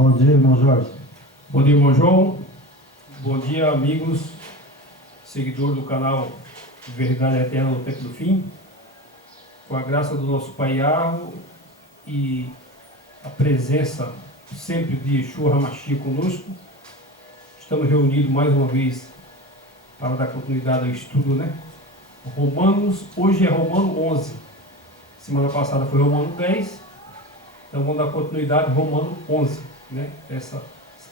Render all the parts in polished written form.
Bom dia, irmão Jorge. Bom dia, irmão João. Bom dia, amigos, seguidores do canal Verdade Eterna no Tempo do Fim. Com a graça do nosso Pai Yahweh e a presença sempre de Yeshua HaMashiach conosco, estamos reunidos mais uma vez para dar continuidade ao estudo, né? Romanos, hoje é Romano 11. Semana passada foi Romano 10. Então vamos dar continuidade a Romano 11, né? Essa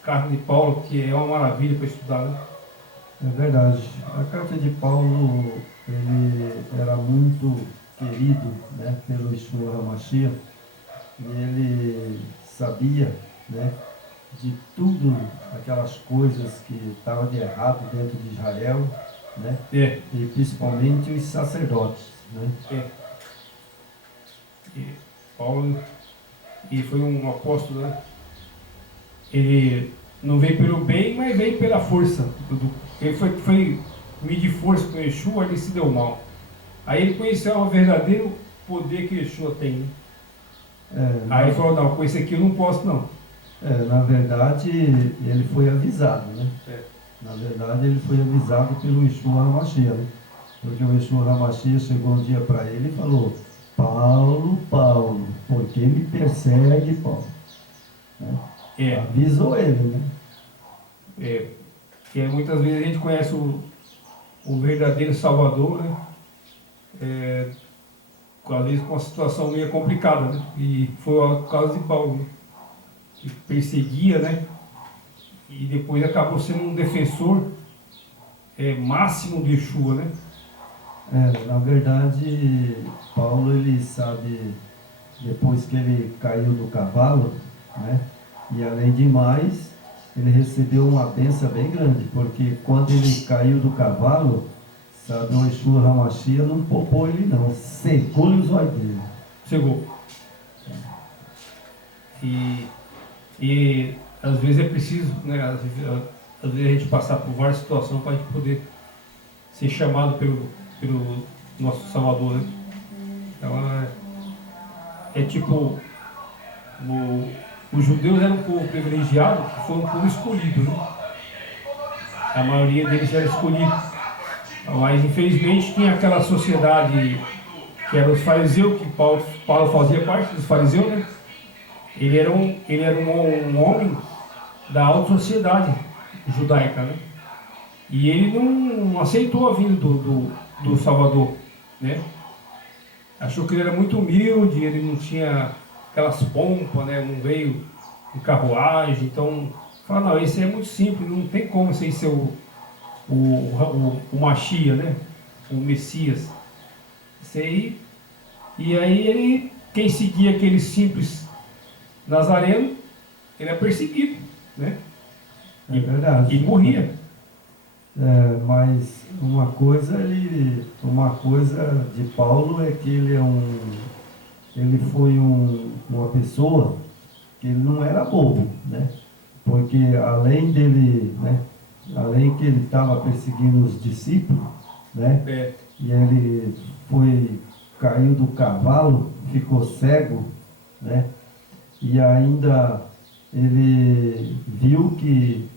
carta de Paulo, que é uma maravilha para estudar, né? É verdade. A carta de Paulo, ele era muito querido, né, pelo Yeshua HaMashiach, e ele sabia, né, de tudo aquelas coisas que estavam de errado dentro de Israel, né, e principalmente os sacerdotes, né. E Paulo, e foi um apóstolo, né? Ele não veio pelo bem, mas veio pela força. Ele foi medir força com Yeshua, ele se deu mal. Aí ele conheceu o verdadeiro poder que Yeshua tem, né? Aí ele falou, não, com esse aqui eu não posso não. Na verdade, ele foi avisado, né? Na verdade, ele foi avisado pelo Yeshua HaMashiach, né? Porque o Yeshua HaMashiach chegou um dia para ele e falou: Paulo, Paulo, por que me persegue, Paulo? Né? Avisou ele, né? Que muitas vezes a gente conhece o verdadeiro Salvador, né? Às vezes com uma situação meio complicada, né? E foi o caso de Paulo, né? Que perseguia, né? E depois acabou sendo um defensor máximo de Yeshua, né? Na verdade, Paulo, ele sabe, depois que ele caiu do cavalo, né? E além de mais, ele recebeu uma benção bem grande, porque quando ele caiu do cavalo, sabe, o Yeshua HaMashiach não poupou ele não, secou-lhe os olhos dele. Cegou. E às vezes é preciso, né? Às vezes a gente passar por várias situações para a gente poder ser chamado pelo nosso Salvador, né? Então é tipo, os judeus eram um povo privilegiado, que foi um povo escolhido, né? A maioria deles era escolhido. Mas infelizmente tinha aquela sociedade que eram os fariseus, que Paulo fazia parte dos fariseus, né? Ele era um homem da alta sociedade judaica, né? E ele não aceitou a vinda do Salvador, né? Achou que ele era muito humilde, ele não tinha aquelas pompas, né? Não veio em carruagem, então fala, não, esse é muito simples, não tem como sem ser o Mashiach, né? O Messias. Isso aí. E aí quem seguia aquele simples Nazareno, ele é perseguido, né? É verdade. E morria. Mas uma coisa de Paulo é que ele foi uma pessoa que ele não era bobo, né? Porque além dele, né? Além que ele estava perseguindo os discípulos, né? E ele caiu do cavalo, ficou cego, né? E ainda ele viu que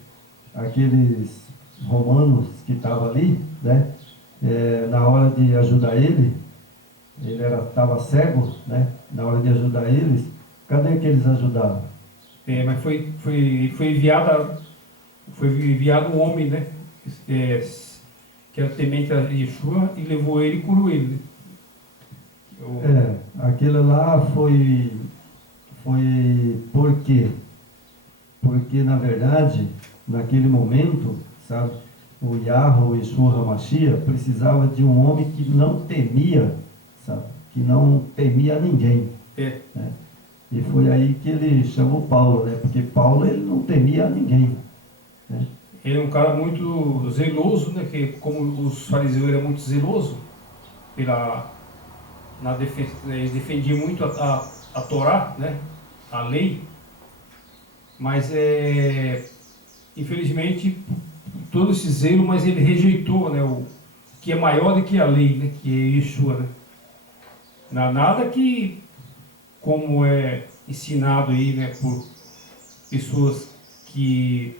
aqueles romanos que estavam ali, né? Na hora de ajudar ele estava cego, né? Na hora de ajudar eles, cadê que eles ajudaram? Mas foi enviado um homem, né? Que era temente a Yeshua e levou ele e curou ele, né? Aquilo lá foi por quê? Porque na verdade, naquele momento, sabe, o Yahweh, o Yeshua HaMashiach, precisava de um homem que não temia, sabe, que não temia ninguém. Né? E foi aí que ele chamou Paulo, né? Porque Paulo, ele não temia a ninguém. Né? Ele é um cara muito zeloso, né? Que como os fariseus eram muito zelosos na defesa, eles defendiam muito a Torá, né? A lei, mas infelizmente todo esse zelo, mas ele rejeitou, né? O que é maior do que a lei, né? Que é Yeshua, né? Não há nada que, como é ensinado aí, né? pessoas que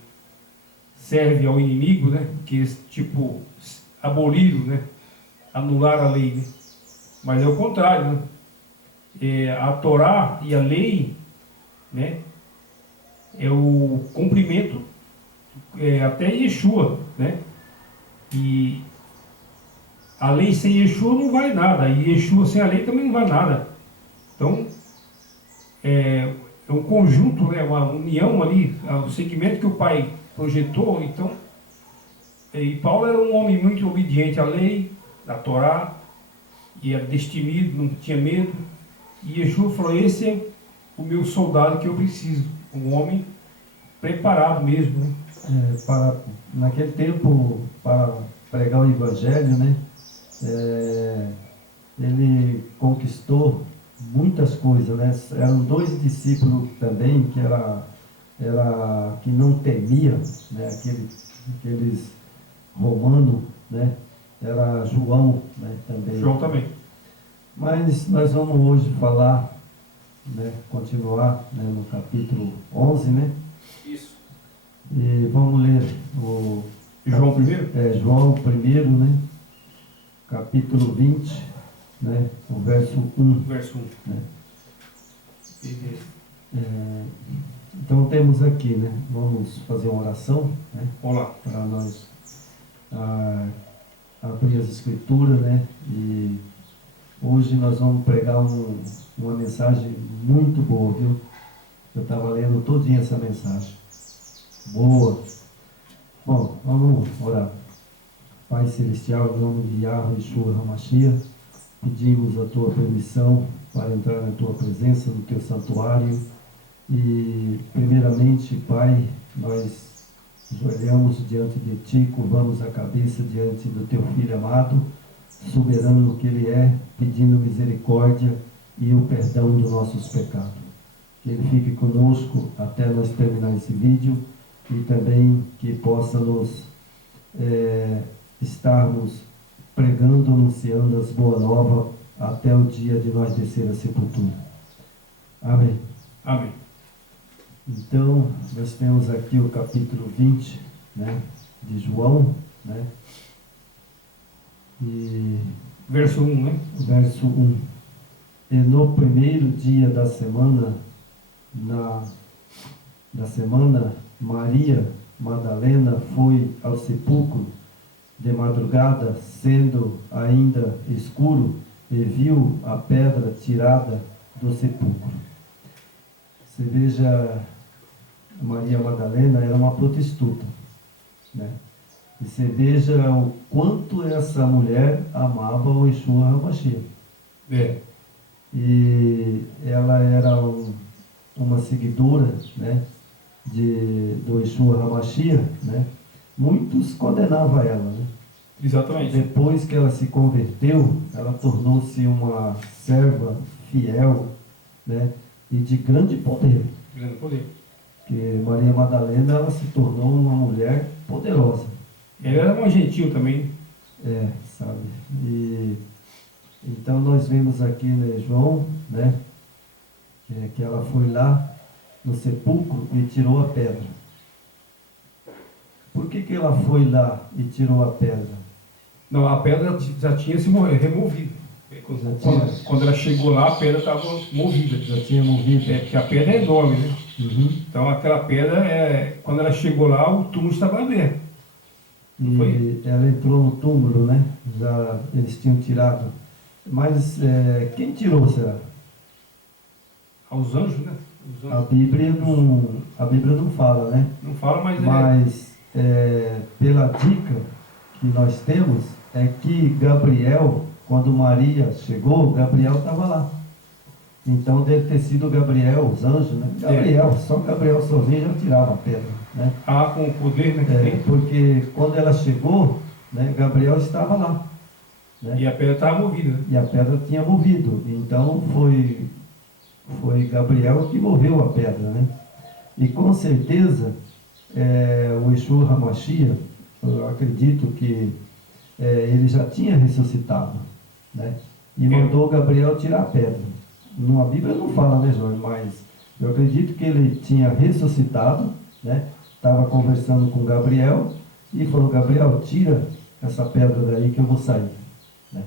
servem ao inimigo, né? Que eles, tipo, aboliram, né? Anularam a lei, né? Mas é o contrário, né? A Torá e a lei, né? É o cumprimento, até Yeshua, né? E a lei sem Yeshua não vale nada, e Yeshua sem a lei também não vale nada. Então, é um conjunto, né? Uma união ali, o segmento que o Pai projetou. Então, e Paulo era um homem muito obediente à lei, à Torá, e era destemido, não tinha medo. E Yeshua falou: esse é o meu soldado que eu preciso, um homem preparado mesmo, né? Naquele tempo, para pregar o Evangelho, né? Ele conquistou muitas coisas, né? Eram dois discípulos também que não temia, né? Aqueles romanos, né? Era João, né? Também. João também. Mas nós vamos hoje falar, né? Continuar, né? No capítulo 11, né? Isso. E vamos ler o João primeiro? João primeiro, né? Capítulo 20, né? O verso 1. Verso 1. Né? Beleza. Então temos aqui, né? Vamos fazer uma oração, né? Vamos lá. Para nós abrir as escrituras, né? E hoje nós vamos pregar uma mensagem muito boa, viu? Eu estava lendo todinha essa mensagem. Boa. Bom, vamos orar. Pai Celestial, em nome de Yahweh Yeshua HaMashiach, pedimos a Tua permissão para entrar na Tua presença, no Teu santuário. E, primeiramente, Pai, nós ajoelhamos diante de Ti, curvamos a cabeça diante do Teu Filho amado, soberano que Ele é, pedindo misericórdia e o perdão dos nossos pecados. Que Ele fique conosco até nós terminar esse vídeo e também que possa nos estarmos pregando, anunciando as boas novas até o dia de nós descer a sepultura. Amém. Amém. Então, nós temos aqui o capítulo 20, né, de João, né, e Verso 1, né? verso 1. E no primeiro dia da semana, Maria Madalena foi ao sepulcro de madrugada, sendo ainda escuro, e viu a pedra tirada do sepulcro. Você veja, Maria Madalena era uma prostituta, né? E você veja o quanto essa mulher amava o Yeshua HaMashiach. E ela era uma seguidora, né, do Yeshua HaMashiach, né? Muitos condenavam ela, né? Exatamente. Depois que ela se converteu, ela tornou-se uma serva fiel, né, e de grande poder. Grande poder. Porque Maria Madalena, ela se tornou uma mulher poderosa. Ela era uma gentil também. Sabe? E então nós vemos aqui, né, João, né, que ela foi lá no sepulcro e tirou a pedra. Por que ela foi lá e tirou a pedra? Não, a pedra já tinha se removido. Quando ela chegou lá, a pedra estava movida. Já tinha movido? Porque a pedra é enorme, né? Uhum. Então aquela pedra, quando ela chegou lá, o túmulo estava aberto. E ela entrou no túmulo, né? Já eles tinham tirado. Mas quem tirou, será? Aos anjos, né? Os anjos. A Bíblia não fala, né? Não fala, Mas pela dica que nós temos, é que Gabriel, quando Maria chegou, Gabriel estava lá. Então deve ter sido Gabriel, os anjos, né? Só Gabriel sozinho já tirava a pedra, né? Com o poder, né? Porque quando ela chegou, né, Gabriel estava lá, né? E a pedra estava movida. E a pedra tinha movido. Então foi Gabriel que moveu a pedra, né? E com certeza o Yeshua HaMashiach, eu acredito que ele já tinha ressuscitado, né? E mandou Gabriel tirar a pedra. A Bíblia não fala, né, Jorge? Mas Eu acredito que ele tinha ressuscitado, né? Estava conversando com Gabriel e falou: Gabriel, tira essa pedra daí que eu vou sair, né?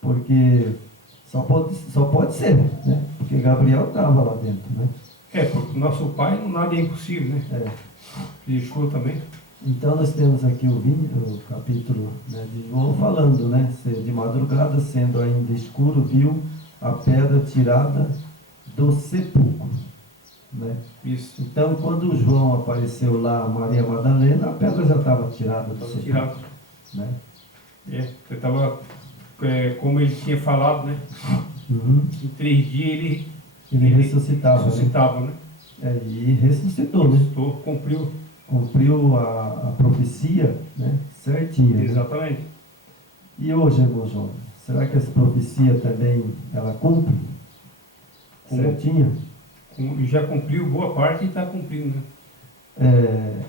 Porque só pode ser, né? Porque Gabriel estava lá dentro, né? Porque nosso pai nada é impossível, né? Yeshua também. Então nós temos aqui o capítulo, né, de João falando, né? De madrugada, sendo ainda escuro, viu a pedra tirada do sepulcro, né? Isso. Então quando João apareceu lá, Maria Madalena, a pedra já estava tirada do sepulcro, né? Você estava, como ele tinha falado, né? Uhum. Em 3 dias Ele ressuscitava, né? E ressuscitou, né? Cumpriu a profecia, né? Certinha. Exatamente. Né? E hoje, irmão João, será que essa profecia também ela cumpre? Certinha? Já cumpriu boa parte e está cumprindo, né?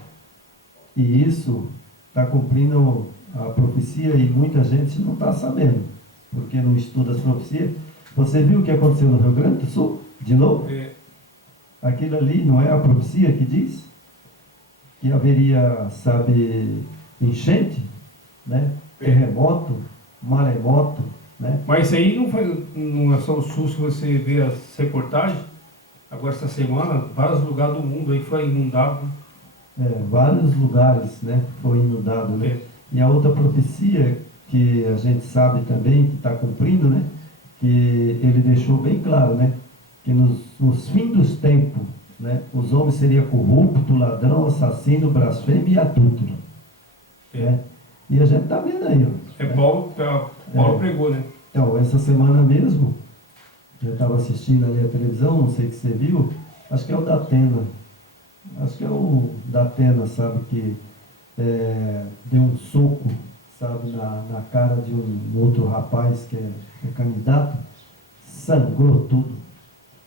E isso está cumprindo a profecia e muita gente não está sabendo, porque não estuda as profecias. Você viu o que aconteceu no Rio Grande do Sul? De novo? Aquilo ali não é a profecia que diz que haveria, sabe, enchente, né? Terremoto, maremoto, né? Mas isso aí não é só o Sul, se você vê as reportagens. Agora essa semana, vários lugares do mundo aí foi inundado, né? Vários lugares, né? Foi inundado, né? E a outra profecia que a gente sabe também que está cumprindo, né? Que ele deixou bem claro, né? Que nos fins dos tempos, né? Os homens seriam corrupto, ladrão, assassino, blasfemo e adúltero. Né? E a gente está vendo aí. Ó, né? Paulo pregou, né? Então, essa semana mesmo, eu estava assistindo ali a televisão, não sei se você viu, acho que é o Datena. Acho que é o Datena, sabe, que deu um soco, sabe, na cara de um outro rapaz que é candidato, sangrou tudo.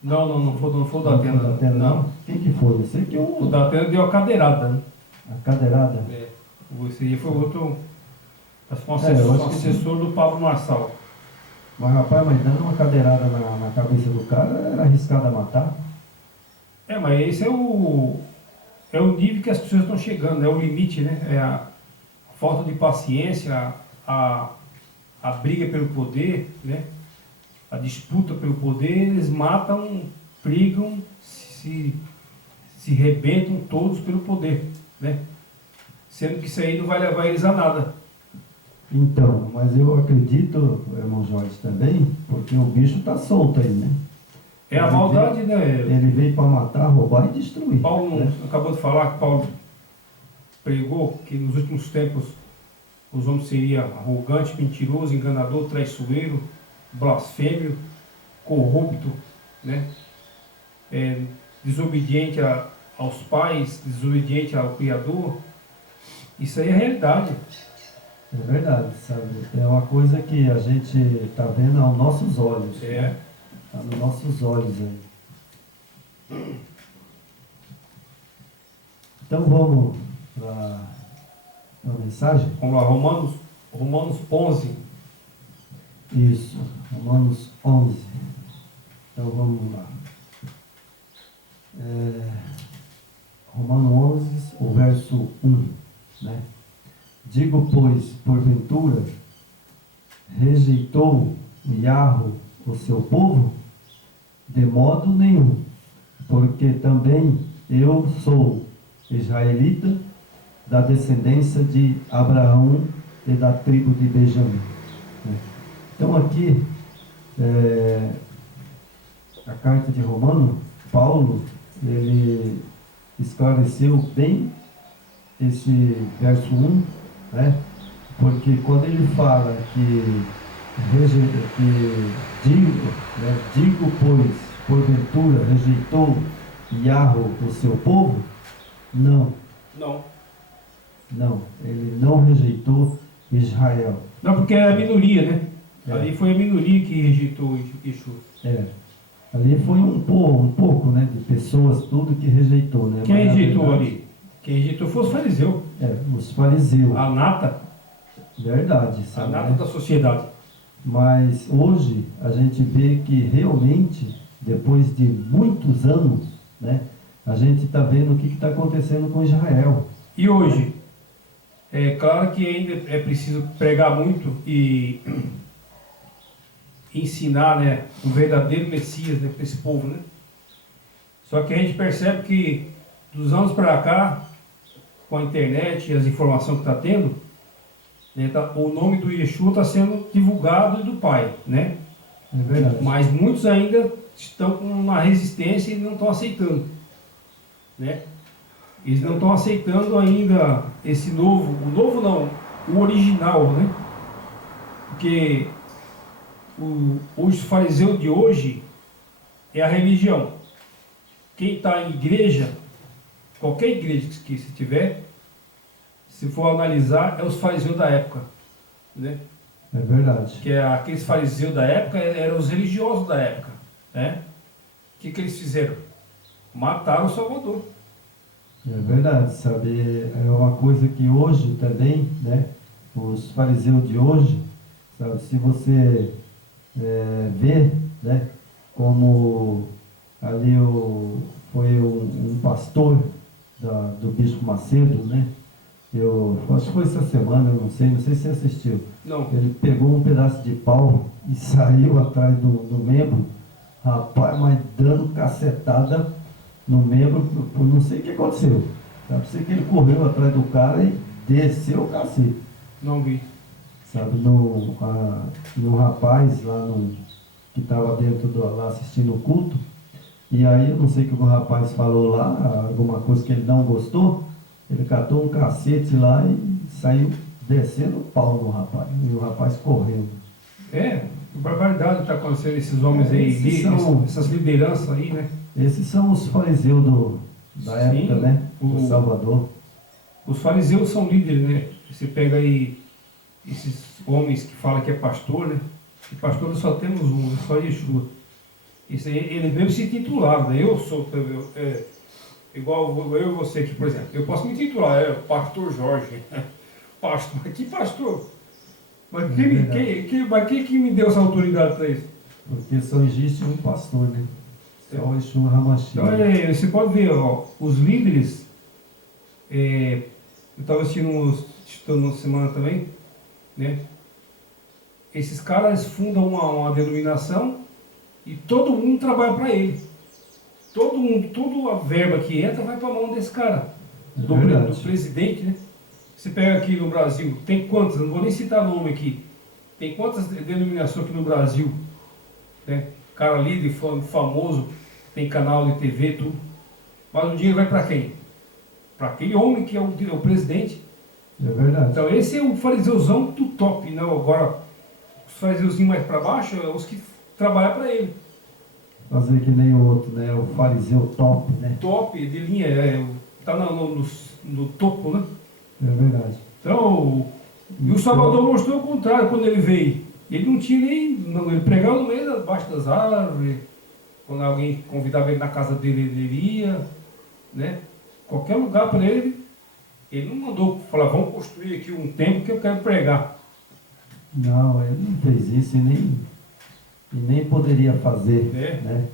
Não foi o Datena. Não. Quem que foi? Eu sei que o Datena deu a cadeirada, né? A cadeirada? Esse aí foi outro assessor do Pablo Marçal. Mas rapaz, dando uma cadeirada na cabeça do cara, era arriscado a matar. Mas esse é o nível que as pessoas estão chegando, é o limite, né? É a falta de paciência, a briga pelo poder, né? A disputa pelo poder, eles matam, brigam, se rebentam todos pelo poder, né? Sendo que isso aí não vai levar eles a nada. Então, mas eu acredito, irmão Jorge, também, porque o bicho está solto aí, né? A maldade, né? Ele veio para matar, roubar e destruir. Paulo, né? acabou de falar que Paulo pregou que nos últimos tempos os homens seriam arrogante, mentiroso, enganador, traiçoeiro, blasfêmio, corrupto, né? Desobediente aos pais, desobediente ao Criador. Isso aí é realidade. É verdade, sabe? É uma coisa que a gente está vendo aos nossos olhos. Está nos nossos olhos aí. Então vamos para a mensagem? Vamos lá, Romanos 11. Isso, Romanos 11. Então vamos lá. Romanos 11, o verso 1, né? Digo, pois, porventura, rejeitou Yahweh o seu povo? De modo nenhum, porque também eu sou israelita, da descendência de Abraão e da tribo de Benjamim. Então aqui, a carta de Romano, Paulo, ele esclareceu bem esse verso 1, né? Porque quando ele fala digo, pois, porventura, rejeitou Yahweh o seu povo? Não, ele não rejeitou Israel. Não, porque é a minoria, né? Ali foi a minoria que rejeitou Yeshua. Ali foi um pouco, né, de pessoas, tudo que rejeitou, né? Quem rejeitou ali? Quem rejeitou foi os fariseus. Os fariseus. A nata. Verdade. Sabe, a nata da sociedade. Mas hoje a gente vê que realmente, depois de muitos anos, né? A gente está vendo o que está acontecendo com Israel. E hoje, é claro que ainda é preciso pregar muito e ensinar, né, o verdadeiro Messias, né, para esse povo, né? Só que a gente percebe que dos anos para cá, com a internet e as informações que está tendo, né, o nome do Yeshua está sendo divulgado e do Pai, né? É verdade. Mas muitos ainda estão com uma resistência e não estão aceitando, né? Eles não estão aceitando ainda esse novo, o novo não, o original, né? Porque os fariseus de hoje é a religião. Quem está em igreja, qualquer igreja que se tiver, se for analisar, é os fariseus da época, né? É verdade. Que é aqueles fariseus da época eram os religiosos da época, né? O que eles fizeram? Mataram o Salvador. É verdade, sabe? É uma coisa que hoje também, né? Os fariseus de hoje, sabe? Se você vê, né? Como ali foi um pastor do Bispo Macedo, né? Eu acho que foi essa semana, eu não sei se você assistiu. Não. Ele pegou um pedaço de pau e saiu atrás do membro, rapaz, mas dando cacetada no membro, eu não sei o que aconteceu. Sabe, sei que ele correu atrás do cara e desceu o cacete. Não vi. Sabe, no rapaz lá que estava dentro lá assistindo o culto, e aí eu não sei o que o rapaz falou lá, alguma coisa que ele não gostou, ele catou um cacete lá e saiu descendo o pau no rapaz, e o rapaz correndo. É, barbaridade está acontecendo esses homens aí, essas lideranças aí, né? Esses são os fariseus da época, né? Do Salvador. Os fariseus são líderes, né? Você pega aí esses homens que falam que é pastor, né? E pastor nós só temos um, só Yeshua. Isso aí, eles mesmo se titularam, né? Eu sou, igual eu e você aqui, por exemplo. Eu posso me titular, pastor Jorge. Pastor, mas que pastor? Mas quem me deu essa autoridade para isso? Porque só existe um pastor, né? Só o Yeshua HaMashiach. Então, você pode ver, ó, os líderes, eu estava assistindo uma semana também, né? Esses caras fundam uma denominação e todo mundo trabalha para ele. Todo mundo, toda a verba que entra vai para a mão desse cara, do presidente, né? Você pega aqui no Brasil, tem quantas, não vou nem citar nome aqui, tem quantas denominações aqui no Brasil, né? Cara líder, famoso, tem canal de TV, tudo. Mas o dinheiro vai para quem? Para aquele homem que é o presidente. É verdade. Então esse é o fariseuzão do top, não? Agora, os fariseuzinhos mais para baixo, é os que trabalham para ele. Fazer que nem o outro, né? O fariseu top, né? Top de linha, tá no topo, né? É verdade. Então, e o Salvador mostrou o contrário quando ele veio. Ele não tinha ele pregava no meio debaixo das árvores. Quando alguém convidava ele na casa dele, ele ia, né? Qualquer lugar para ele não mandou falar, vamos construir aqui um templo que eu quero pregar. Não, ele não fez isso e nem poderia fazer, né?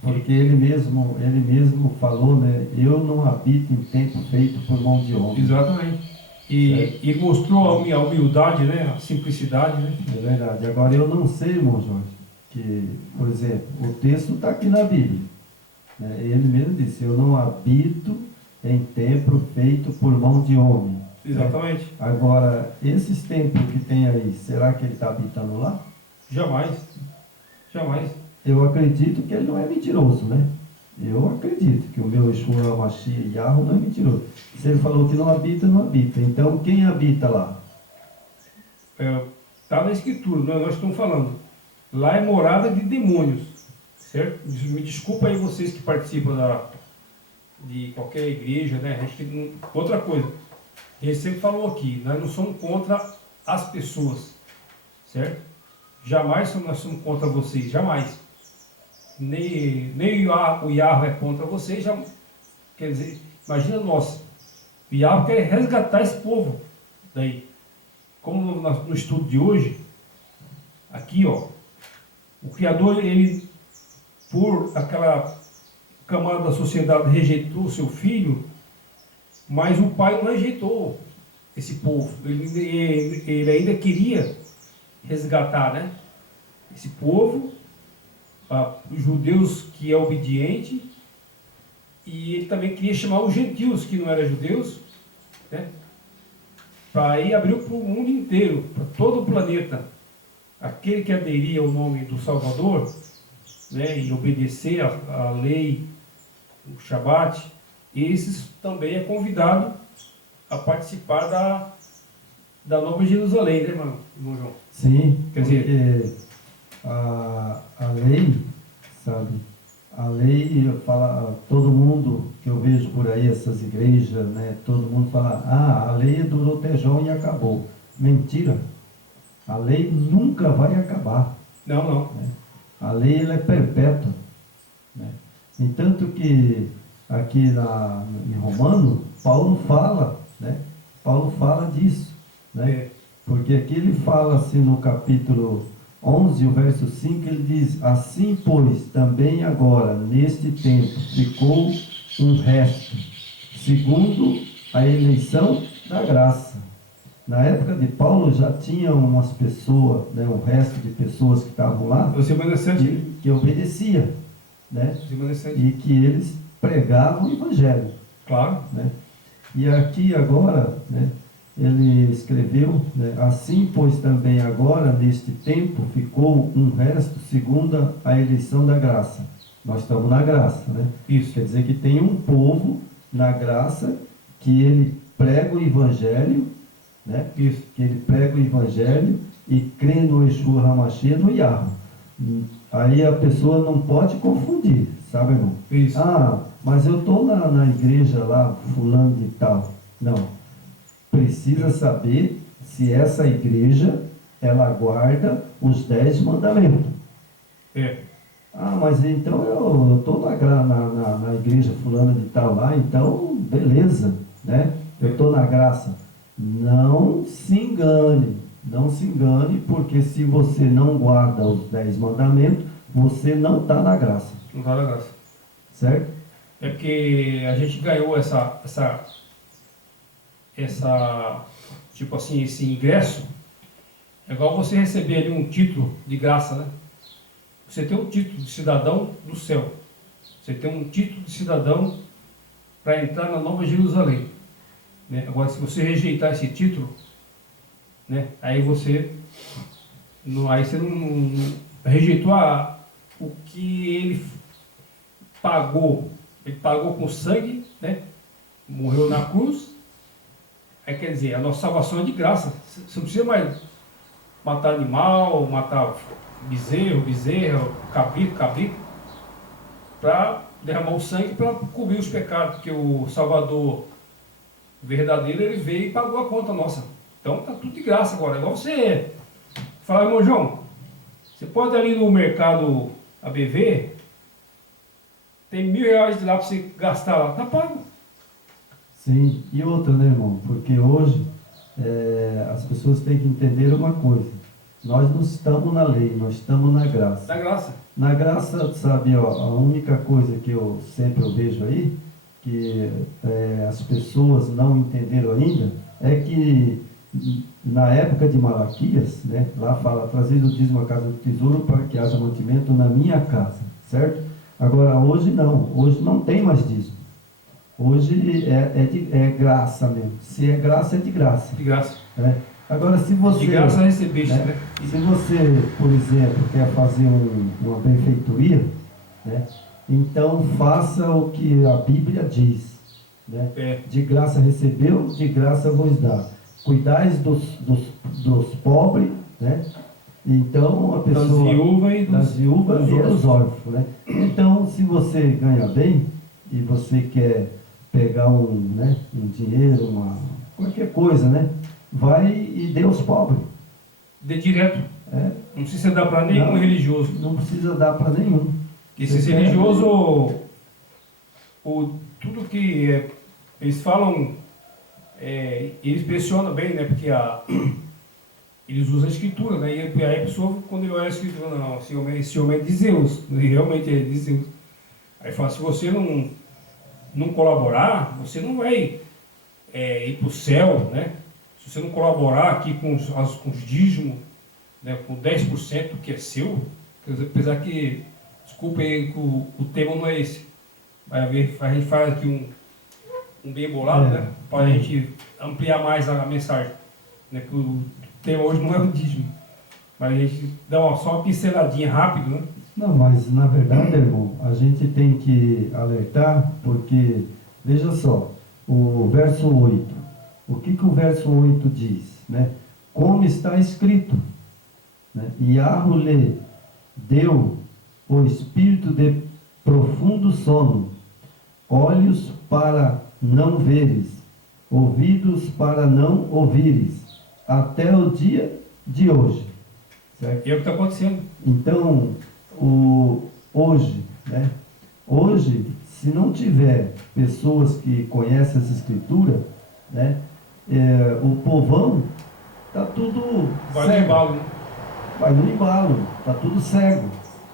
Porque ele mesmo falou, né? Eu não habito em templo feito por mão de homem. Exatamente. E mostrou a humildade, né? A simplicidade, né? É verdade. Agora eu não sei, irmão Jorge, que, por exemplo, o texto está aqui na Bíblia, né? Ele mesmo disse, eu não habito em templo feito por mão de homem. Exatamente. Né? Agora, esses templos que tem aí, será que ele está habitando lá? Jamais. Jamais. Eu acredito que ele não é mentiroso, né? Eu acredito que o meu Yeshua HaMashiach Yahweh não é mentiroso. Se ele falou que não habita, não habita. Então, quem habita lá? Está na escritura, nós estamos falando. Lá é morada de demônios, certo? Me desculpa aí vocês que participam de qualquer igreja, né? A gente não, outra coisa, a gente sempre falou aqui, nós não somos contra as pessoas, certo? Jamais nós somos contra vocês, jamais. Nem o Yahweh é contra vocês, já, quer dizer, imagina nós. O Yahweh quer resgatar esse povo daí. Como no estudo de hoje, aqui ó, o Criador, ele, por aquela camada da sociedade rejeitou seu filho, mas o pai não rejeitou esse povo. Ele ainda queria resgatar, né, esse povo, os judeus que é obediente, e ele também queria chamar os gentios que não eram judeus, né, para aí abrir para o mundo inteiro, para todo o planeta. Aquele que aderir ao nome do Salvador, né, e obedecer a lei, o Shabat, esses também é convidado a participar da Nova Jerusalém, né, irmão João? Sim, Quer porque dizer, a lei, sabe, a lei fala, todo mundo que eu vejo por aí, essas igrejas, né, todo mundo fala, a lei durou até João e acabou. Mentira, a lei nunca vai acabar. não. Né? A lei ela é perpétua. Né? Entanto que aqui em Romano, Paulo fala, né? Paulo fala disso. Né? Porque aqui ele fala assim no capítulo 11, o verso 5, ele diz, assim pois, também agora, neste tempo, ficou um resto, segundo a eleição da graça. Na época de Paulo já tinha umas pessoas, né, um resto de pessoas que estavam lá, Você que obedecia, né, remanescente. e que eles pregavam o evangelho. Claro. Né? E aqui agora, né, ele escreveu, né, assim pois também agora, neste tempo, ficou um resto segundo a eleição da graça. Nós estamos na graça, né? Isso. Quer dizer que tem um povo na graça que ele prega o evangelho, né? Isso. Que ele prega o evangelho e crê no Yeshua HaMashiach, no Yahweh. Aí a pessoa não pode confundir, sabe, irmão? Isso. Mas eu estou na igreja lá, fulano de tal. Não. Precisa saber se essa igreja, ela guarda os 10 mandamentos. Mas então eu estou na igreja fulana de tal lá, então beleza, né? Eu estou na graça. Não se engane, porque se você não guarda os 10 mandamentos, você não está na graça. Não está na graça. Certo? É que a gente ganhou tipo assim, esse ingresso. É igual você receber ali um título de graça, né? Você tem um título de cidadão do céu. Você tem um título de cidadão para entrar na Nova Jerusalém. Né? Agora, se você rejeitar esse título, né, aí você não rejeitou o que ele pagou. Ele pagou com sangue, né? Morreu na cruz. Aí quer dizer, a nossa salvação é de graça. Você não precisa mais matar animal, matar bezerra, cabrito, para derramar o sangue para cobrir os pecados, porque o Salvador verdadeiro, ele veio e pagou a conta nossa. Então tá tudo de graça agora. Igual você fala, irmão João, você pode ir ali no mercado ABV, tem R$1.000 de lá para você gastar lá, tá pago. Sim, e outra, né, irmão? Porque hoje as pessoas têm que entender uma coisa. Nós não estamos na lei, nós estamos na graça. Na graça. Na graça, sabe, ó, a única coisa que eu sempre vejo aí, que as pessoas não entenderam ainda, é que na época de Malaquias, né, lá fala, trazer o dízimo à casa do tesouro para que haja mantimento na minha casa, certo? Agora, hoje não tem mais dízimo. Hoje é graça mesmo. Se é graça, é de graça. De graça. Né? Agora, se você... De graça recebeste, né? Se você, por exemplo, quer fazer uma benfeitoria, né? Então faça o que a Bíblia diz. Né? De graça recebeu, de graça vos dá. Cuidais dos pobres, né? Então a pessoa... Das viúvas e dos órfãos. Né? Então, se você ganha bem e você quer pegar um dinheiro, qualquer coisa, né? Vai e dê aos pobres. Dê direto. Não precisa dar para nenhum religioso. Não precisa dar para nenhum. E esse religioso, tudo que eles falam, eles pressionam bem, né? Porque eles usam a escritura, né? E aí a pessoa, quando ele olha a escritura, não, esse homem é de Zeus, realmente é de Zeus. Aí fala, se você não colaborar, você não vai ir para o céu, né? Se você não colaborar aqui com os dízimos, né, com 10% que é seu, quer dizer, apesar que, desculpa aí, que o tema não é esse. A gente faz aqui um bem bolado, né? Para a gente ampliar mais a mensagem. Né? Que o tema hoje não é o dízimo, mas a gente dá só uma pinceladinha rápido, né? Não, mas na verdade, irmão, a gente tem que alertar, porque, veja só, o verso 8, o que o verso 8 diz, né? Como está escrito, né? Yahweh lhe deu o espírito de profundo sono, olhos para não veres, ouvidos para não ouvires, até o dia de hoje. Certo? E é o que está acontecendo. Então, hoje, né? Hoje, se não tiver pessoas que conhecem essa escritura, né? O povão está tudo Vai cego. no embalo, né? Vai no embalo, está tudo cego,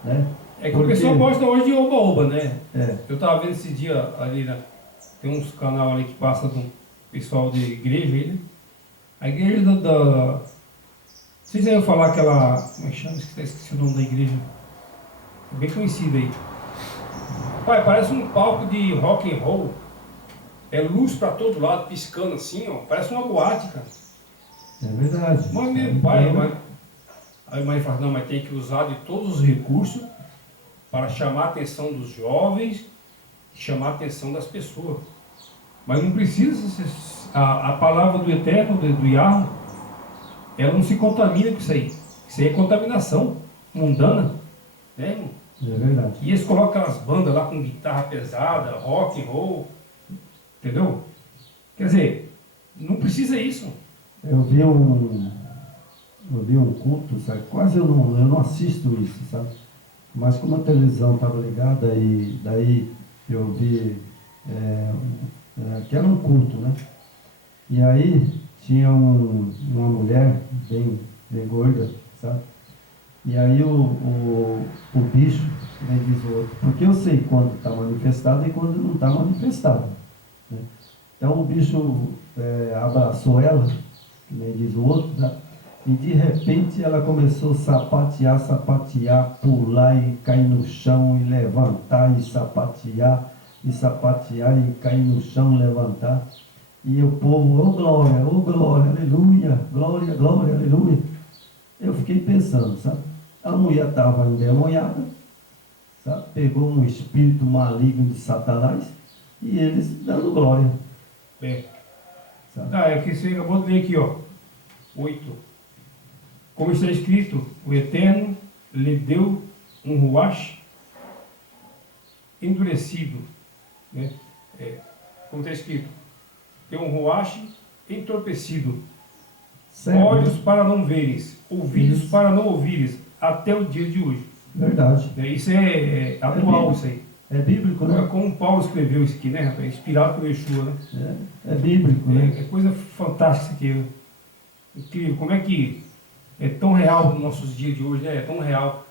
né? É que o pessoal gosta hoje de oba-oba, né? É. Eu estava vendo esse dia ali, né? Tem uns canal ali que passa do pessoal de igreja aí, né? A igreja vocês iam falar aquela... Como é que chama? Esqueci o nome da igreja. É bem conhecida aí. Pai, parece um palco de rock and roll. É luz para todo lado, piscando assim, ó. Parece uma boate, cara. É verdade. Mas meu pai, aí a mãe fala, não, mas tem que usar de todos os recursos para chamar a atenção dos jovens, chamar a atenção das pessoas. Mas não precisa, a palavra do Eterno, do Yahweh, ela não se contamina com isso aí. Isso aí é contaminação mundana, né, irmão? É verdade. E eles colocam aquelas bandas lá com guitarra pesada, rock and roll, entendeu? Quer dizer, não precisa isso. Eu vi um culto, sabe? Quase eu não assisto isso, sabe? Mas como a televisão estava ligada e daí eu vi que era um culto, né? E aí tinha uma mulher bem gorda, sabe? E aí o bicho, né, diz o outro, porque eu sei quando está manifestado e quando não está manifestado, né? Então o bicho abraçou ela, que nem diz o outro, né? E de repente ela começou a sapatear, pular e cair no chão e levantar e sapatear e cair no chão, levantar. E o povo, oh glória, aleluia, glória, glória, aleluia. Eu fiquei pensando, sabe? A mulher estava endemoniada, sabe? Pegou um espírito maligno de Satanás e eles dando glória. Bem, Sabe? é que você acabou de ler aqui, ó. 8. Como está escrito, o Eterno lhe deu um ruach endurecido, né? Como está escrito, tem um ruach entorpecido, Certo. olhos para não veres, ouvidos para não ouvires, até o dia de hoje. Verdade. Isso é atual, isso aí. É bíblico, É né? como Paulo escreveu isso aqui, né, rapaz? Inspirado pelo Yeshua, né? É bíblico, né? É coisa fantástica aqui, né? Incrível. Como é que é tão real nos nossos dias de hoje, né? É tão real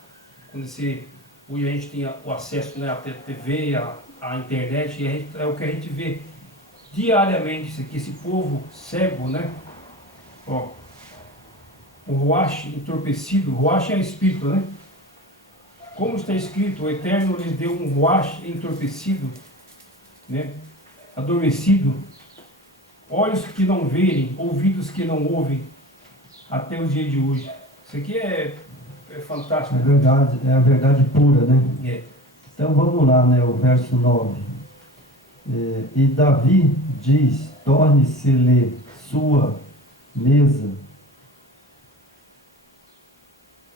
quando hoje a gente tem o acesso, né, à TV, à internet, e é o que a gente vê diariamente, isso aqui, esse povo cego, né? Ó, o ruach entorpecido, ruach é espírito, né? Como está escrito, o Eterno lhes deu um ruach entorpecido, né? Adormecido, olhos que não verem, ouvidos que não ouvem, até o dia de hoje. Isso aqui é fantástico. É verdade, é a verdade pura, né? É. Então vamos lá, né? O verso 9. E Davi diz, torne-se-lhe sua mesa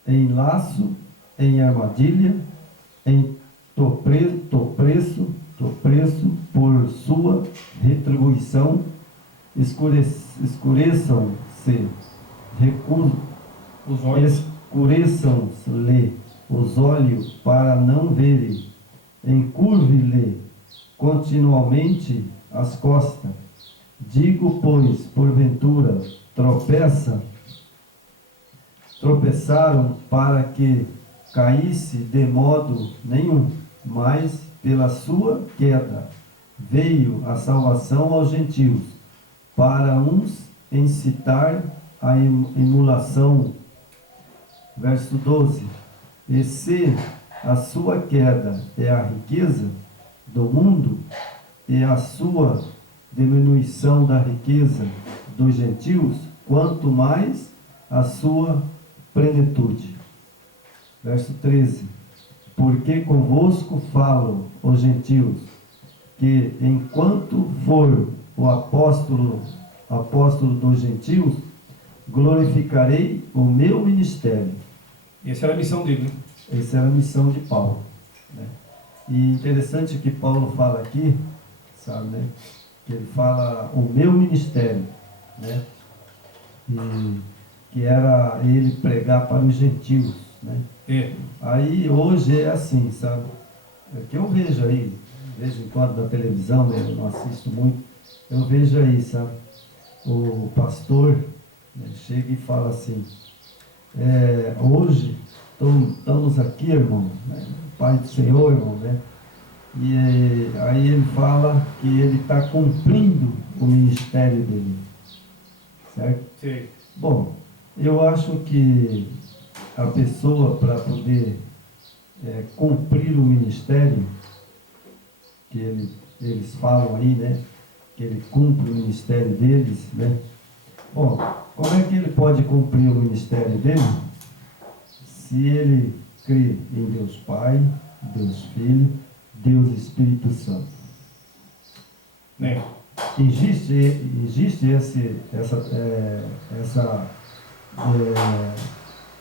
em laço, em armadilha, em topreço por sua retribuição, escureçam-se, Os olhos. escureçam-lhe os olhos para não verem, encurve-lhe continuamente as costas. Digo, pois, porventura, tropeçaram para que caísse de modo nenhum, mas pela sua queda, veio a salvação aos gentios, para uns incitar a emulação. Verso 12. E se a sua queda é a riqueza do mundo, e a sua diminuição da riqueza dos gentios, quanto mais a sua plenitude. Verso 13. Porque convosco falam os gentios, que enquanto for o apóstolo dos gentios, glorificarei o meu ministério. Essa era a missão dele, né? Essa era a missão de Paulo, né? E interessante que Paulo fala aqui, sabe, né? Que ele fala o meu ministério, né? E que era ele pregar para os gentios, né? É. Aí hoje é assim, sabe? É que eu vejo aí, de vez em quando na televisão, né? Eu não assisto muito, eu vejo aí, sabe? O pastor, né, chega e fala assim, hoje estamos aqui, irmão, né? Pai do Senhor, irmão, né? E aí ele fala que ele está cumprindo o ministério dele, certo? Sim. Bom, eu acho que a pessoa, para poder cumprir o ministério, que eles falam aí, né? Que ele cumpre o ministério deles, né? Bom, como é que ele pode cumprir o ministério dele? Se ele crê em Deus Pai, Deus Filho, Deus Espírito Santo. Né? Existe essa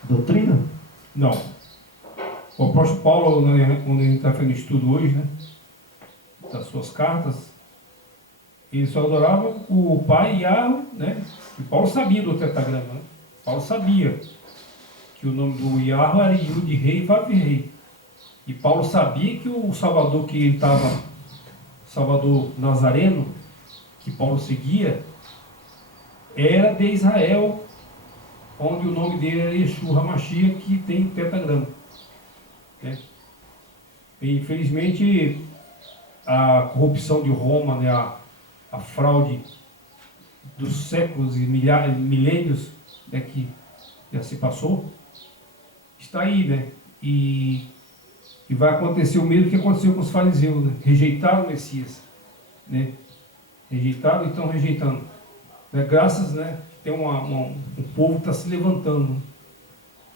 doutrina? Não. O apóstolo Paulo, quando a gente está fazendo estudo hoje, né? Das suas cartas, ele só adorava o Pai Yahweh, né? E Paulo sabia do tetragrama, né? Paulo sabia que o nome do Yahweh era Yud Rei Vav Rei. E Paulo sabia que o Salvador que ele estava, Salvador Nazareno, que Paulo seguia, era de Israel, onde o nome dele era Yeshua HaMashiach, que tem tetragrama, né? E, infelizmente, a corrupção de Roma, né, a fraude dos séculos e milênios, né, que já se passou, está aí, né? E vai acontecer o mesmo que aconteceu com os fariseus, né? Rejeitaram o Messias, né? Rejeitaram e estão rejeitando, né? Graças, né? Tem um povo que está se levantando, né?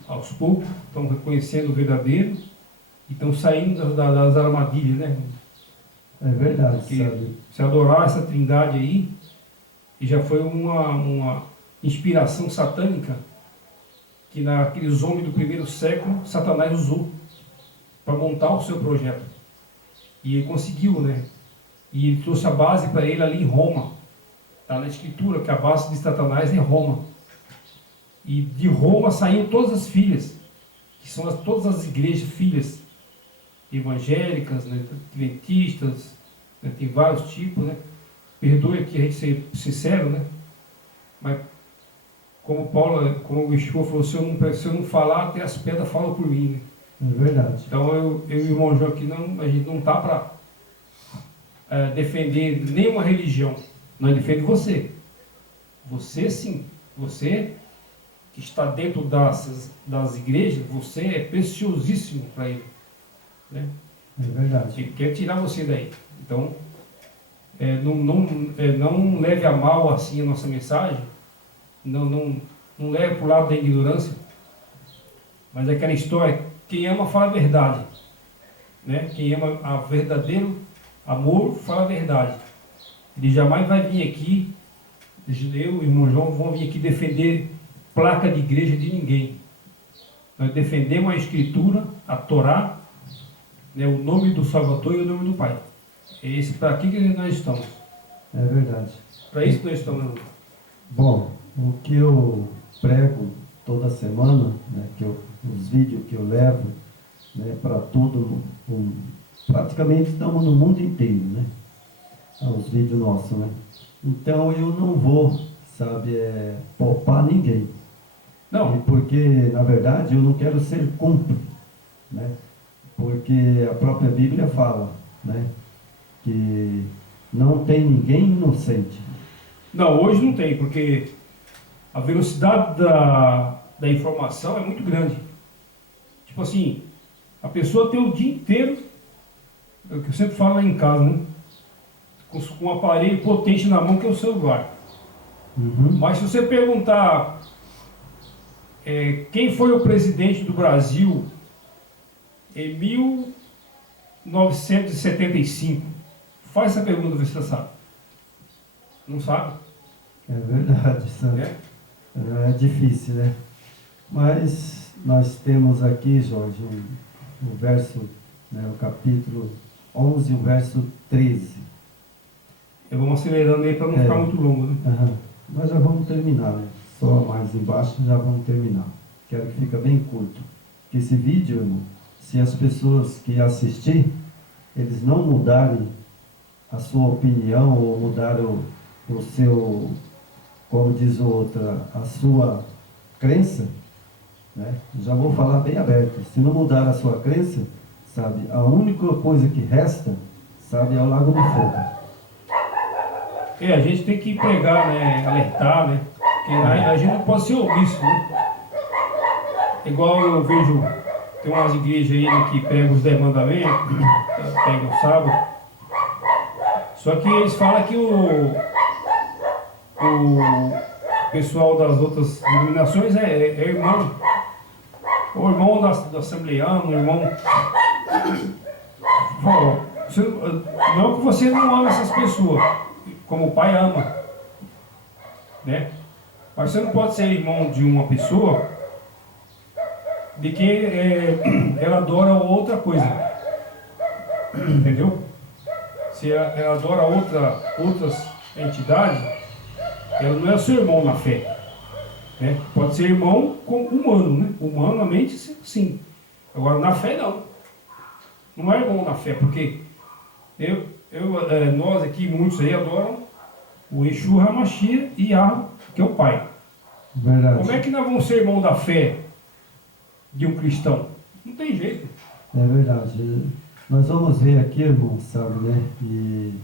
Aos poucos, estão reconhecendo o verdadeiro e estão saindo das armadilhas, né? É verdade, Porque sabe? se adorar essa trindade aí, e já foi uma inspiração satânica que naqueles homens do primeiro século Satanás usou para montar o seu projeto. E ele conseguiu, né? E ele trouxe a base para ele ali em Roma. Está na Escritura que a base de Satanás é Roma. E de Roma saíram todas as filhas, que são todas as igrejas filhas evangélicas, né? Adventistas, né? Tem vários tipos, né? Perdoe aqui a gente ser sincero, né? Mas como o Yeshua falou, se eu não falar, até as pedras falam por mim, né? É verdade. Então eu e o irmão João aqui, a gente não está para defender nenhuma religião. Nós defendemos você. Você sim. Você que está dentro das igrejas, você é preciosíssimo para ele, né? É verdade. Ele quer tirar você daí. Então, não leve a mal assim a nossa mensagem. Não leve para o lado da ignorância. Mas aquela história, quem ama fala a verdade, né? Quem ama a verdadeiro amor fala a verdade. Ele jamais vai vir aqui, eu e o irmão João vão vir aqui defender placa de igreja de ninguém. Nós defendemos a Escritura, a Torá, né? O nome do Salvador e o nome do Pai. É esse para que nós estamos. É verdade. Para isso que nós estamos. Bom, o que eu prego toda semana, né, os vídeos que eu levo, né, para todo praticamente estamos no mundo inteiro, né? Os vídeos nossos, né? Então eu não vou, sabe, poupar ninguém. Não. Porque, na verdade, eu não quero ser cúmplice, né? Porque a própria Bíblia fala né? Que não tem ninguém inocente. Não, hoje não tem, porque a velocidade da informação é muito grande. Tipo assim, a pessoa tem o dia inteiro, é o que eu sempre falo lá em casa, né? Com um aparelho potente na mão que é o celular. Uhum. Mas se você perguntar quem foi o presidente do Brasil em 1975, faz essa pergunta, vê se você sabe. Não sabe? É verdade, sabe? Né? É difícil, né? Mas nós temos aqui, Jorge, o verso, né, o capítulo 11, o verso 13. Eu vou acelerando aí para não ficar muito longo, né? Aham. Nós já vamos terminar, né? Só mais embaixo já vamos terminar. Quero que fique bem curto. Que esse vídeo, irmão, se as pessoas que assistir, eles não mudarem a sua opinião ou mudar o seu, como diz o outra, a sua crença, né? Já vou falar bem aberto. Se não mudar a sua crença, sabe, a única coisa que resta, sabe, é o lago do fogo. A gente tem que pregar, né? Alertar, né? Porque a gente não pode ser omisso, né? Igual eu vejo, tem umas igrejas aí, né, que pregam os 10 mandamentos, pegam o sábado. Só que eles falam que o pessoal das outras denominações é irmão. O irmão do assembleano, o irmão. Não que você não ama essas pessoas, como o pai ama, né? Mas você não pode ser irmão de uma pessoa de que ela adora outra coisa, entendeu? Se ela adora outras entidades, ela não é seu irmão na fé, né? Pode ser irmão humano, né? Humanamente, sim. Agora, na fé, não. Não é irmão na fé, porque nós aqui, muitos aí adoram o Exu Hamashia e Yahweh, que é o Pai. Verdade. Como é que nós vamos ser irmão da fé de um cristão? Não tem jeito. É verdade. Nós vamos ver aqui, irmão, sabe, né? E,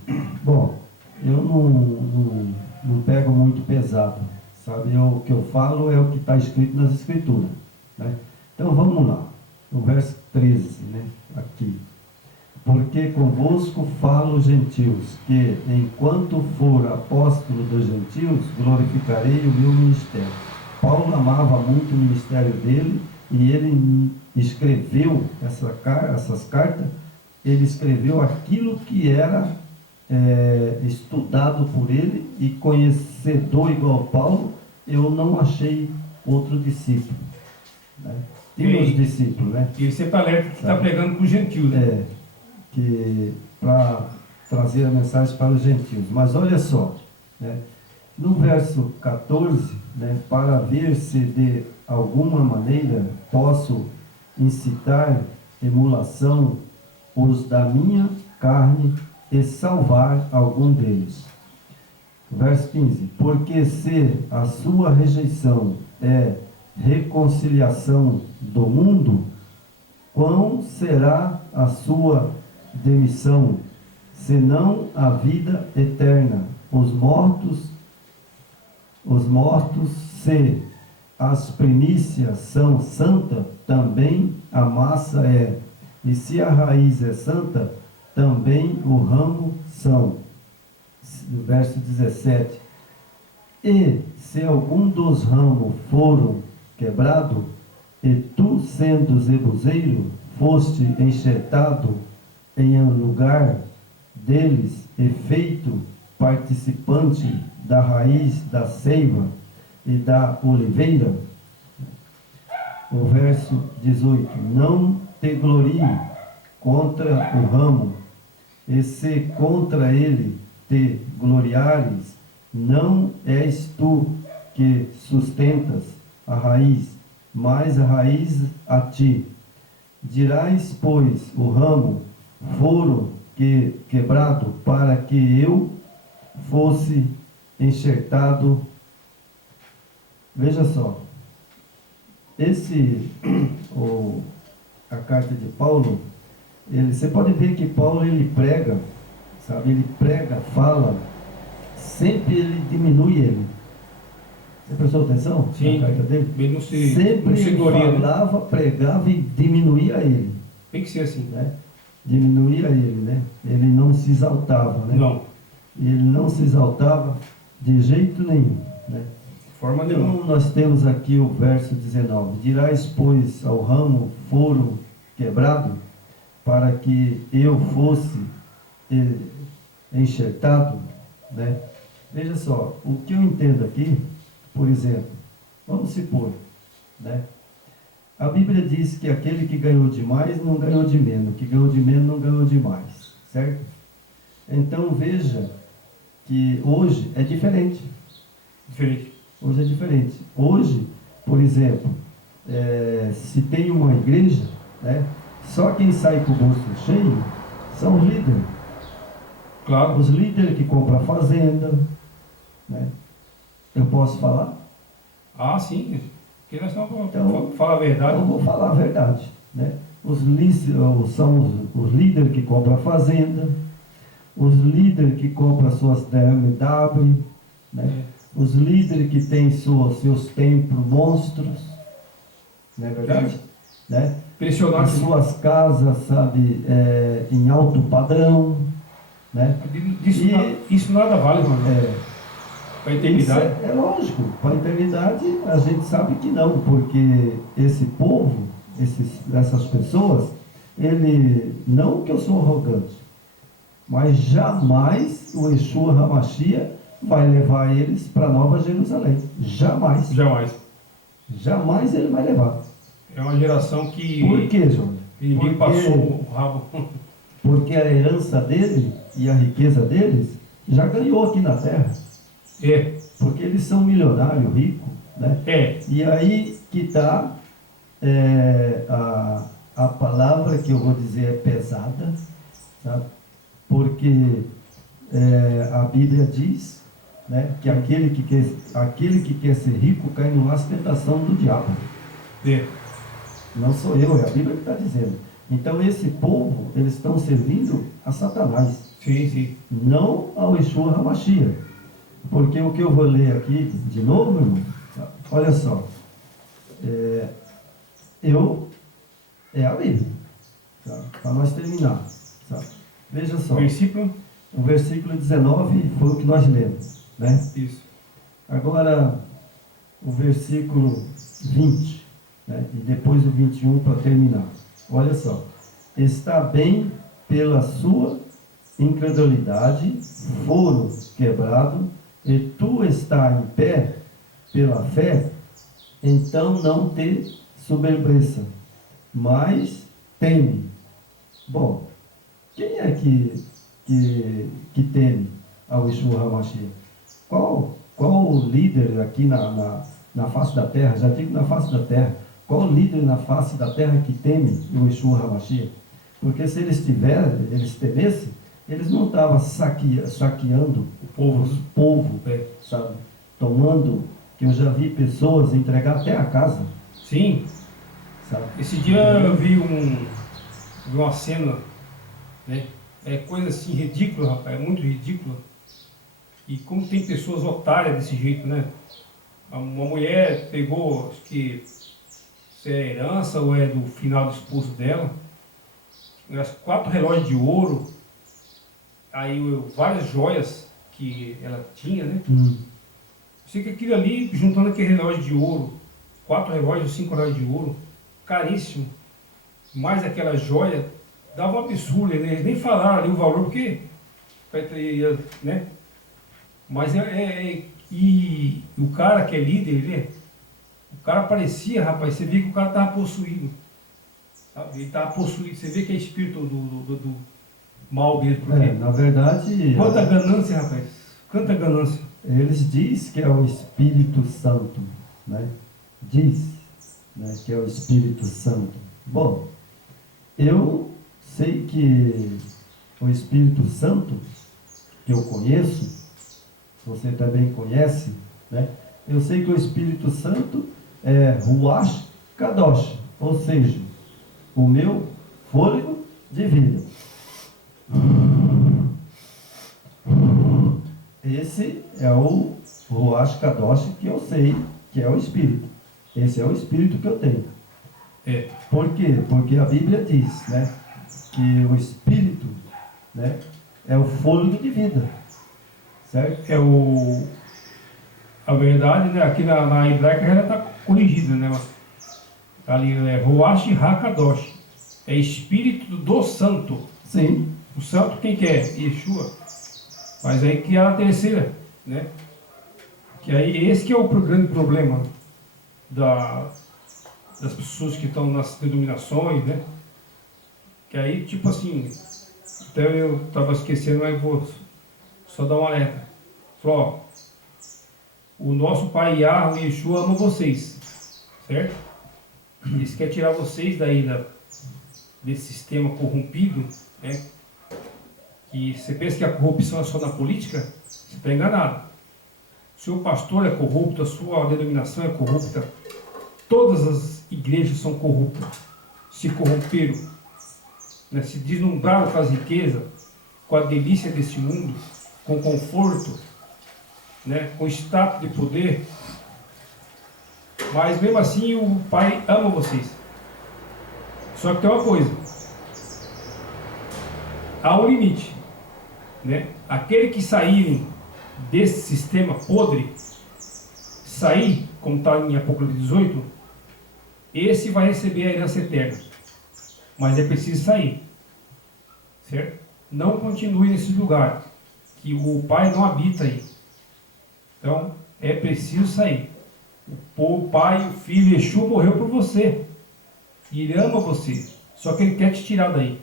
bom, eu não pego muito pesado, sabe? O que eu falo é o que está escrito nas Escrituras, né? Então vamos lá, o verso 13, né? Aqui. Porque convosco falo, gentios, que enquanto for apóstolo dos gentios, glorificarei o meu ministério. Paulo amava muito o ministério dele e ele escreveu essas cartas, ele escreveu aquilo que era estudado por ele, e conhecedor igual Paulo, eu não achei outro discípulo, né? Tem os discípulos, né? E você está alerta que está pregando para os gentios, né? Para trazer a mensagem para os gentios. Mas olha só, né? No verso 14, né, para ver se de alguma maneira posso incitar emulação os da minha carne e salvar algum deles. Verso 15, porque se a sua rejeição é reconciliação do mundo, quão será a sua demissão, senão a vida eterna? Os mortos, se as primícias são santas, também a massa é, e se a raiz é santa, também o ramo são. Verso 17, e se algum dos ramos foram quebrado, e tu, sendo zebuzeiro, foste enxertado em lugar deles e feito participante da raiz da seiva e da oliveira. O verso 18, não te glorie contra o ramo, e se contra ele te gloriares, não és tu que sustentas a raiz, mas a raiz a ti. Dirás, pois, o ramo foro quebrado, para que eu fosse enxertado. Veja só, a carta de Paulo, Você pode ver que Paulo ele prega, sabe? Ele prega, fala, sempre ele diminui ele. Você prestou atenção Sim, na carta dele? ele não se, Sempre não se ele gloria, né? falava, pregava e diminuía ele, Tem que ser assim. né? Diminuía ele, né? Ele não se exaltava, né? Não, Ele não se exaltava de jeito nenhum, né? de forma nenhuma. Então nós temos aqui o verso 19: dirás, pois, ao ramo foro quebrado, para que eu fosse enxertado, né? Veja só, o que eu entendo aqui, por exemplo, vamos supor, né? A Bíblia diz que aquele que ganhou de mais não ganhou de menos, que ganhou de menos não ganhou de mais, certo? Então veja que hoje é diferente. Diferente. Hoje é diferente. Hoje, por exemplo, se tem uma igreja, né, só quem sai com o bolso cheio são os líderes. Claro. Os líderes que compram a fazenda, né? Eu posso falar? Ah, sim. Porque nós estamos Então, fala a verdade. Eu vou falar a verdade, né? São os líderes que compram a fazenda, os líderes que compram suas BMW, né? Os líderes que têm seus templos monstros, não é verdade? Né? Impressionante. As suas casas, sabe, em alto padrão, né? Isso nada vale, mano. Para a eternidade. Isso é lógico, para a eternidade a gente sabe que não, porque esse povo, essas pessoas, não que eu sou arrogante, mas jamais o Yeshua HaMashiach vai levar eles para Nova Jerusalém. Jamais. Jamais. Jamais ele vai levar. É uma geração que... Por quê, João? Ninguém passou o rabo. Porque a herança dele e a riqueza deles já ganhou aqui na terra. Porque eles são milionários, ricos, né? E aí que está a palavra que eu vou dizer é pesada, sabe? Porque a Bíblia diz, né, que aquele que quer ser rico cai no laço de tentação do diabo. Não sou eu, é a Bíblia que está dizendo. Então esse povo, eles estão servindo a Satanás. Sim. Não ao Yeshua HaMashiach. Porque o que eu vou ler aqui, de novo, irmão, olha só. É a Bíblia. Tá? Para nós terminar. Tá? Veja só. O versículo 19 foi o que nós lemos, né? Isso. Agora, o versículo 20, né? E depois o 21 para terminar. Olha só. Está bem pela sua incredulidade, foro quebrado, e tu está em pé pela fé, então não te soberbeça, mas teme. Bom, quem é que teme ao Yeshua HaMashiach? Qual o líder aqui na face da terra, já digo na face da terra, qual o líder na face da terra que teme o Yeshua HaMashiach? Porque se eles temessem, eles não estavam saqueando o povo, sabe? Tomando, que eu já vi pessoas entregar até a casa. Sim. Sabe? Esse dia eu vi uma cena, né? É coisa assim ridícula, rapaz, é muito ridícula. E como tem pessoas otárias desse jeito, né? Uma mulher pegou, acho que se é herança ou é do final do esposo dela, 4 relógios de ouro, aí várias joias que ela tinha, né? Sei que aquilo ali, juntando aquele relógio de ouro, 4 relógios, 5 relógios de ouro, caríssimo, mais aquela joia, dava um absurdo, eles nem falaram ali o valor, porque, né? Mas e o cara que é líder, o cara parecia, rapaz, você via que o cara estava possuído, sabe? Ele estava possuído, você vê que é espírito do mal mesmo, porque na verdade... Quanta ganância, rapaz, quanta ganância. Eles dizem que é o Espírito Santo, né? Diz, né, que é o Espírito Santo. Bom, eu sei que o Espírito Santo, que eu conheço, você também conhece, né? Eu sei que o Espírito Santo é Ruach Kadosh, ou seja, o meu fôlego de vida. Esse é o Ruach Kadosh que eu sei que é o Espírito. Esse é o Espírito que eu tenho. Por quê? Porque a Bíblia diz, né, que o Espírito, né, é o fôlego de vida. Certo? A verdade, né, aqui na hebraica já está corrigida, né? Ali é Ruach HaKadosh. É Espírito do Santo. Sim. O Santo quem que é? Yeshua. Mas aí que é a terceira, né? Que aí esse que é o grande problema das pessoas que estão nas denominações, né? Que aí, tipo assim, até eu estava esquecendo, mas vou só dar uma alerta. Falou, ó, o nosso Pai Yahweh, Yeshua, ama vocês, certo? Eles querem tirar vocês daí desse sistema corrompido, né? Que você pensa que a corrupção é só na política, você está enganado. O seu pastor é corrupto, a sua denominação é corrupta, todas as igrejas são corruptas, se corromperam, né? Se deslumbraram com as riquezas, com a delícia desse mundo, com o conforto, né? Com o status de poder. Mas mesmo assim o Pai ama vocês. Só que tem uma coisa, há um limite, né? Aquele que saírem desse sistema podre, sair, como está em Apocalipse 18, esse vai receber a herança eterna. Mas é preciso sair, certo? Não continue nesse lugar, que o Pai não habita aí. Então, é preciso sair. O Pai, o Filho, Yeshua morreu por você. E Ele ama você. Só que Ele quer te tirar daí.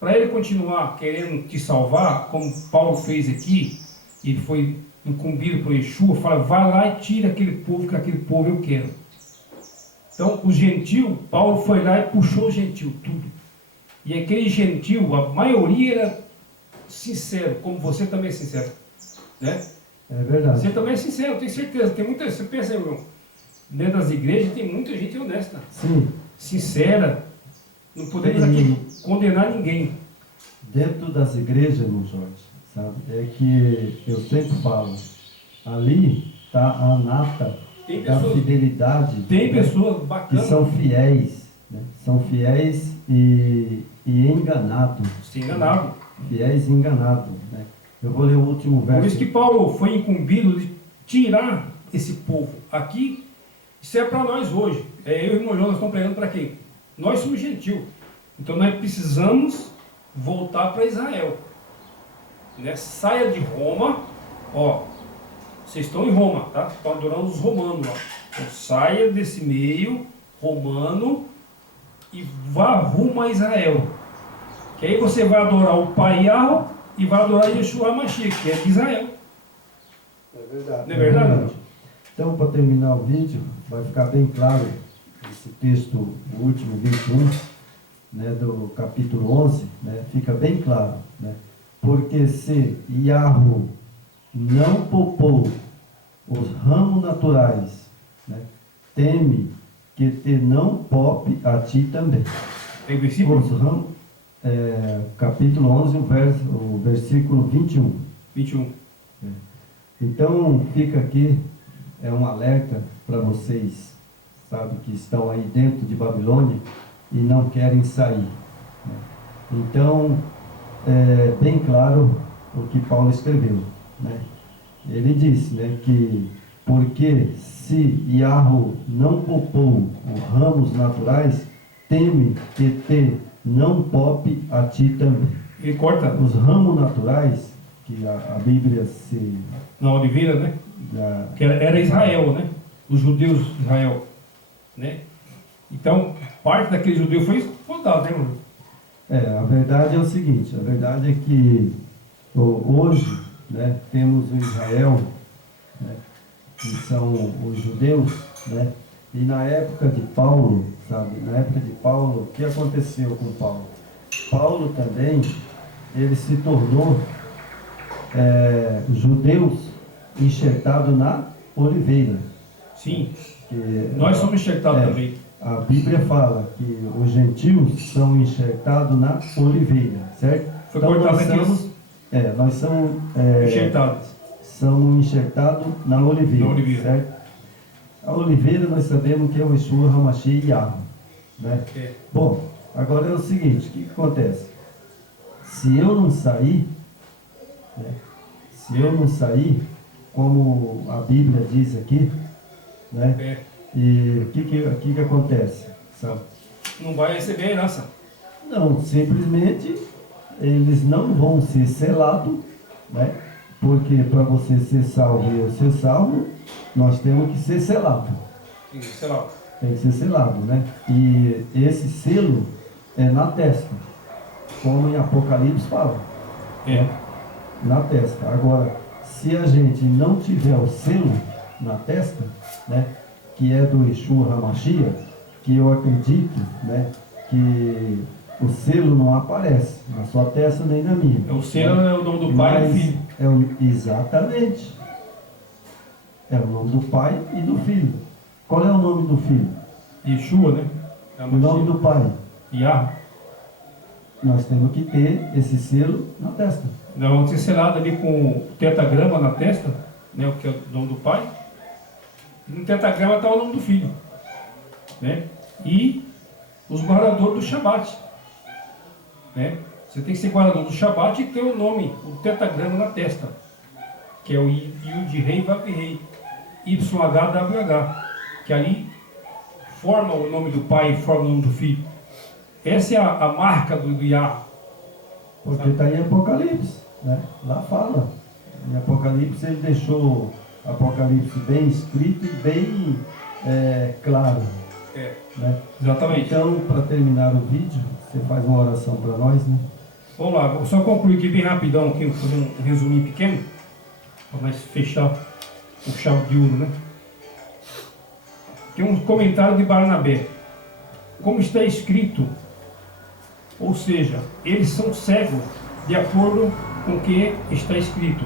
Para Ele continuar querendo te salvar, como Paulo fez aqui, ele foi incumbido por Yeshua, fala, vai lá e tira aquele povo, que aquele povo eu quero. Então, o gentil, Paulo foi lá e puxou o gentil, tudo. E aquele gentil, a maioria era sincero, como você também é sincero. Né? É verdade. Você também é sincero, eu tenho certeza. Tem muita, você pensa, irmão, dentro das igrejas tem muita gente honesta. Sim. Sincera. Não podemos aqui condenar ninguém. Dentro das igrejas, irmão Jorge, sabe, é que eu sempre falo, ali está a nata da fidelidade. Tem né, pessoas bacanas. Que são fiéis, né? São fiéis e enganados. Sim, enganado. Fiéis e enganados. Né? Eu vou ler o último verso. Por isso que Paulo foi incumbido de tirar esse povo. Aqui, isso é para nós hoje. Eu e o irmão Jonas estamos pregando para quem? Nós somos gentil. Então nós precisamos voltar para Israel. Né? Saia de Roma. Ó, vocês estão em Roma, tá? Estão adorando os romanos. Ó. Então saia desse meio romano e vá rumo a Israel. Que aí você vai adorar o Pai Yahweh e vai adorar Yeshua HaMashiach, que é de Israel. É verdade. Não é verdade? Então, para terminar o vídeo, vai ficar bem claro esse texto, o último 21, né, do capítulo 11, né, fica bem claro, né, porque se Yahweh não poupou os ramos naturais, né, teme que te não poupe a ti também. Tem versículo? Os ramos, capítulo 11, o versículo 21. 21. Então, fica aqui, um alerta para vocês, sabe, que estão aí dentro de Babilônia e não querem sair. Né? Então, é bem claro o que Paulo escreveu. Né? Ele disse, né, que porque se Yahweh não poupou os ramos naturais, teme que te não poupe a ti também. Ele corta. Os ramos naturais, que a Bíblia se... Na oliveira, né? Que era Israel, né? Os judeus de Israel. Né? Então, parte daquele judeu foi explodado, né, irmão? A verdade é o seguinte, a verdade é que hoje, né, temos o Israel, né, que são os judeus, né, e na época de Paulo, sabe, na época de Paulo, o que aconteceu com Paulo? Paulo também, ele se tornou judeus enxertado na oliveira. Sim. Que, nós somos enxertados também. a Bíblia fala que os gentios são enxertados na oliveira, certo? Foi Então cortado nós aqui. somos, nós somos, Enxertados. somos enxertados na oliveira, Na oliveira. certo? A oliveira nós sabemos que é o Yeshua HaMashiach Yahweh, né? É. Bom, agora é o seguinte, o que acontece? Se eu não sair, né? Se eu não sair, como a Bíblia diz aqui, né? É. E o que acontece? Sabe? Não vai receber a herança. Não, simplesmente eles não vão ser selados, né? Porque para você ser salvo e eu ser salvo, nós temos que ser selados. Sei lá. Tem que ser selado, né? E esse selo é na testa, como em Apocalipse fala, É. na testa. Agora, se a gente não tiver o selo na testa, né? Que é do Yeshua HaMashiach, que eu acredito, né? Que o selo não aparece na sua testa nem na minha. O selo é o nome do pai e do filho. Exatamente. É o nome do pai e do filho. Qual é o nome do filho? Yeshua, né? É O nome do pai. Yah. Nós temos que ter esse selo na testa. Nós vamos ser selados ali com o tetagrama na testa, né? O que é o nome do pai. E no tetagrama está o nome do filho, né? E os guardadores do Shabat, né? Você tem que ser guardador do Shabat e ter o nome, o tetagrama na testa, que é o Yud Rei Vav Rei, YHWH, que ali forma o nome do pai e forma o nome do filho. Essa é a marca do Yah. Porque está em Apocalipse, né? Lá fala. Em Apocalipse ele deixou Apocalipse bem escrito e bem claro. É, Né? exatamente. Então, para terminar o vídeo, você faz uma oração para nós, né? Vamos lá, vou só concluir aqui bem rapidão, aqui, vou fazer um resuminho pequeno, para nós fechar o chave de ouro, né? Tem um comentário de Barnabé. Como está escrito, ou seja, eles são cegos de acordo com o que está escrito.